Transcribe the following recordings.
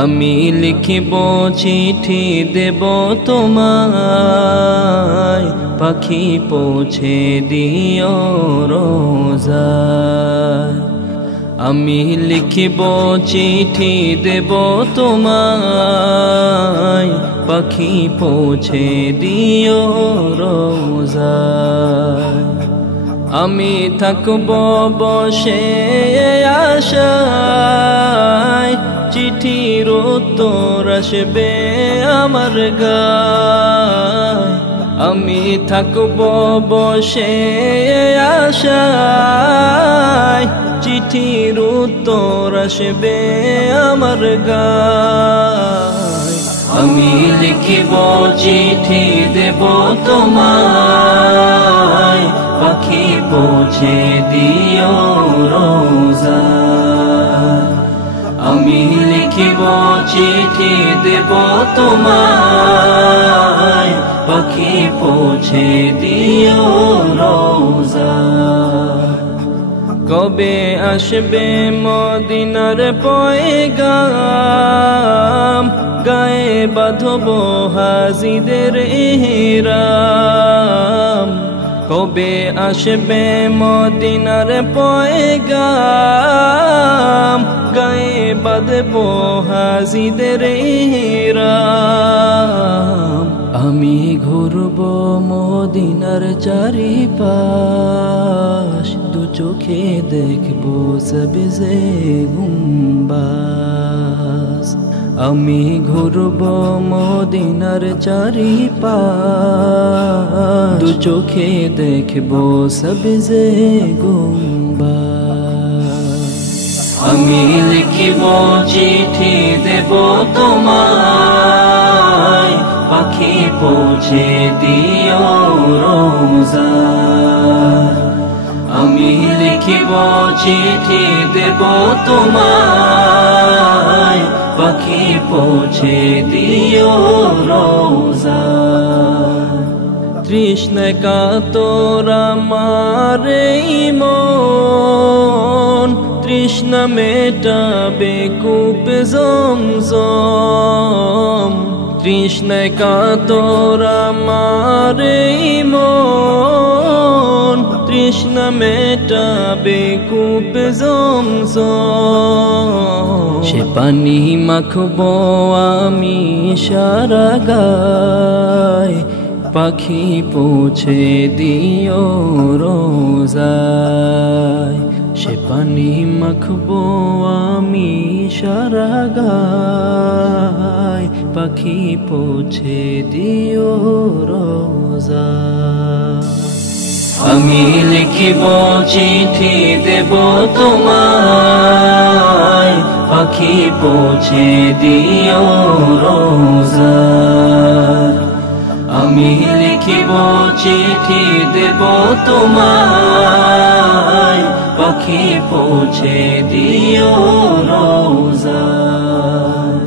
আমি লিখিব চিঠি দেব তোমায়, পাখি পৌঁছে দিও রোজায়। আমি লিখিব চিঠি দেব তোমায়, পাখি পৌঁছে দিও রোজায়। আমি থাকব বসে আশায়, চিঠির উত্তর আসবে আমার গায়। আমি থাকব বসে আশায়, চিঠির উত্তর আসবে আমার গায়। আমি লিখিব চিঠি দেব তোমায়, পাখি পৌঁছে দিও রোজায়। আমি লিখিব চিঠি দেব তোমায়, পাখি পৌঁছে দিও রোজায়। কবে আসবে মদিনার পয়গাম, গায়ে বাঁধব হাজিদের ইহরাম। কবে আসবে মদিনার পয়গাম, গায়ে বাঁধব হাজিদের ইহরাম। আমি ঘুরব মদিনার চারিপাশ, দু চোখে দেখব সবজে গুম্বাস। আমি ঘুরব মদিনার চারিপাশ, দু চোখে দেখব সবজে গুম্বাস। আমি লিখিব চিঠি দেব তোমায়, পাখি পৌঁছে দিও রোজায়। আমি লিখিব চিঠি দেব তোমায়, পাখি পৌঁছে দিও রোজায়। তৃষ্ণায় কাতর আমার এই মন, তৃষ্ণা মেটাবে কূপ জমজম। তৃষ্ণায় কাতর আমার এই মন, তৃষ্ণা মেটাবে কূপ জমজম। সে পানি মাখব আমি সারা গায়, পাখি পৌঁছে দিও রোজায়। সে পানি মাখব আমি সারা গায়, পাখি পৌঁছে দিও রোজায়। আমি লিখিব চিঠি দেব তোমায়, পাখি পৌঁছে দিও রোজায়। আমি লিখিব চিঠি দেব তোমায়, পাখি পৌঁছে দিও রোজায়।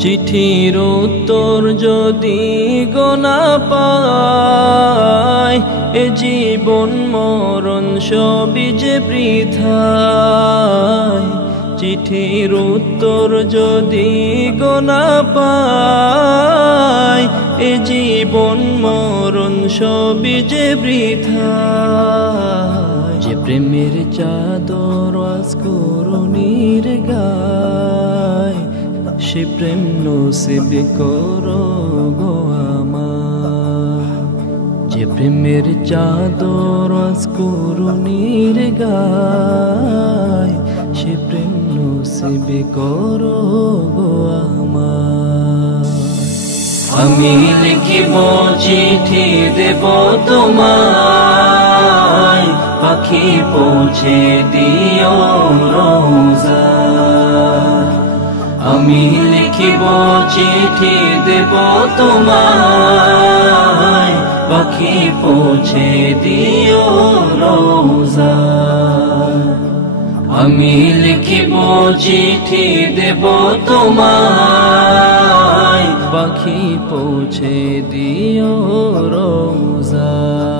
চিঠির উত্তর যদি গোনা পাই, এ জীবন মরণ সবই যে বৃথায়। চিঠির উত্তর যদি গোনা পাই, এ জীবন মরণ সবই যে বৃথায়। যে প্রেমের চাদর আজকুরনির গায়, সে প্রেম নসিব করো গো আমার। যে প্রেমের চাদর আজকুরনির গায়, সে প্রেম নসিব করো গো আমার। আমি লিখিব চিঠি দেব তোমায়, পাখি পৌঁছে দিও রোজায়। আমি লিখিব চিঠি দেব তোমায়, পাখি পৌঁছে দিও রোজায়। আমি লিখিব চিঠি দেব তোমায়, পাখি পৌঁছে দিও রোজায়।